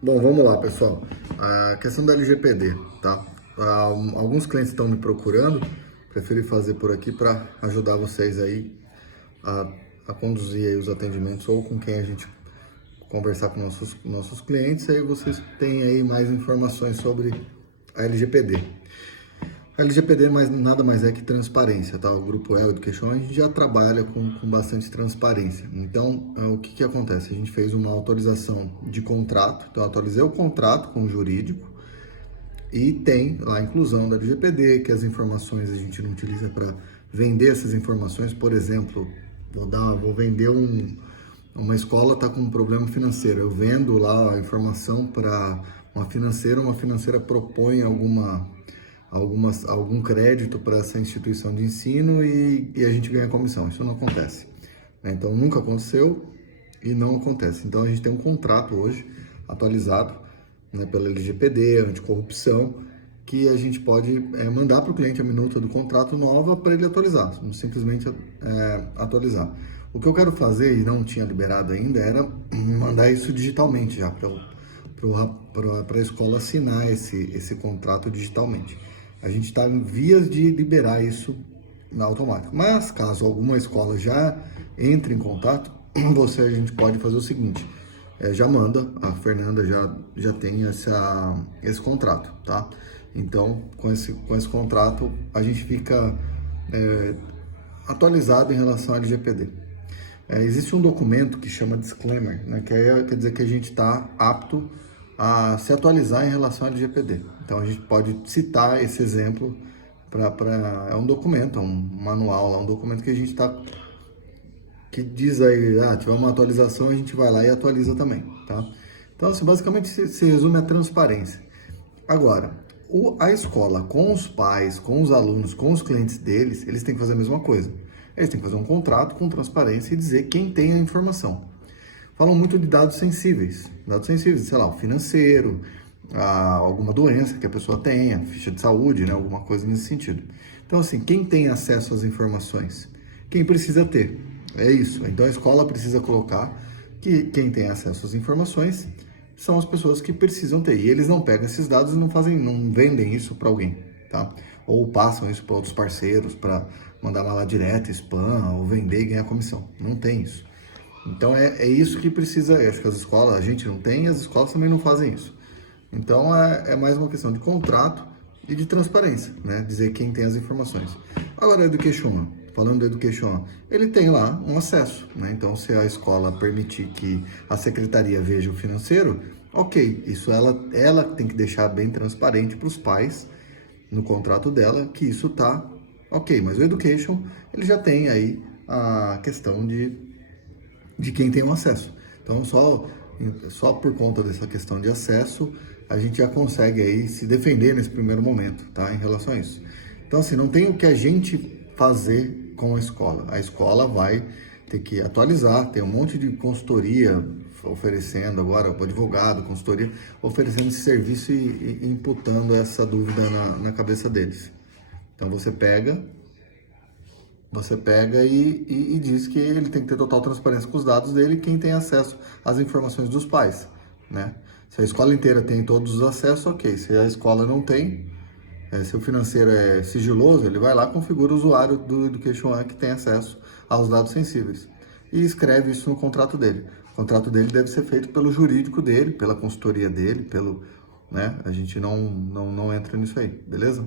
Bom, vamos lá, pessoal. A questão da LGPD, tá? Alguns clientes estão me procurando, preferi fazer por aqui para ajudar vocês aí a, a conduzir aí os atendimentos ou com quem a gente conversar com nossos clientes, aí vocês têm aí mais informações sobre a LGPD. A LGPD nada mais é que transparência, tá? O Grupo Education, a gente já trabalha com bastante transparência. Então, o que acontece? A gente fez uma atualização de contrato, então eu atualizei o contrato com o jurídico e tem lá a inclusão da LGPD, que as informações a gente não utiliza para vender essas informações. Por exemplo, vou vender uma escola está com um problema financeiro, eu vendo lá a informação para uma financeira propõe algum crédito para essa instituição de ensino e a gente ganha comissão. Isso não acontece, né? Então, nunca aconteceu e não acontece. Então, a gente tem um contrato hoje atualizado, né, pela LGPD, anticorrupção, que a gente pode mandar para o cliente a minuta do contrato nova para ele atualizar, simplesmente atualizar. O que eu quero fazer, e não tinha liberado ainda, era mandar isso digitalmente já para a escola assinar esse contrato digitalmente. A gente está em vias de liberar isso na automática. Mas caso alguma escola já entre em contato, a gente pode fazer o seguinte: já manda, a Fernanda já tem esse contrato, tá? Então, com esse contrato, a gente fica atualizado em relação à LGPD. Existe um documento que chama disclaimer, né, quer dizer que a gente está apto a se atualizar em relação à LGPD. Então a gente pode citar esse exemplo é um documento, é um manual, é um documento que a gente está, que diz aí, tiver uma atualização, a gente vai lá e atualiza também, tá? Então, assim, basicamente se resume a transparência. Agora, a escola com os pais, com os alunos, com os clientes deles, eles têm que fazer a mesma coisa. Eles têm que fazer um contrato com transparência e dizer quem tem a informação. Falam muito de dados sensíveis, sei lá, o financeiro, alguma doença que a pessoa tenha, ficha de saúde, né, alguma coisa nesse sentido. Então, assim, quem tem acesso às informações? Quem precisa ter. É isso. Então, a escola precisa colocar que quem tem acesso às informações são as pessoas que precisam ter. E eles não pegam esses dados e não vendem isso para alguém, tá? Ou passam isso para outros parceiros para mandar mala direta, spam, ou vender e ganhar comissão. Não tem isso. Então é isso que precisa, acho que as escolas, a gente não tem, as escolas também não fazem isso. Então é mais uma questão de contrato e de transparência, né? Dizer quem tem as informações. Agora, falando do Education, ele tem lá um acesso, né? Então, se a escola permitir que a secretaria veja o financeiro, ok, isso ela tem que deixar bem transparente para os pais no contrato dela que isso tá ok, mas o Education, ele já tem aí a questão de quem tem o acesso. Então, só por conta dessa questão de acesso, a gente já consegue aí se defender nesse primeiro momento, tá? Em relação a isso. Então, assim, não tem o que a gente fazer com a escola. A escola vai ter que atualizar, tem um monte de consultoria oferecendo agora, o advogado, consultoria, oferecendo esse serviço e imputando essa dúvida na cabeça deles. Então, você pega e diz que ele tem que ter total transparência com os dados dele e quem tem acesso às informações dos pais, né? Se a escola inteira tem todos os acessos, ok. Se a escola não tem, se o financeiro é sigiloso, ele vai lá e configura o usuário do Education One que tem acesso aos dados sensíveis e escreve isso no contrato dele. O contrato dele deve ser feito pelo jurídico dele, pela consultoria dele, né? A gente não entra nisso aí, beleza?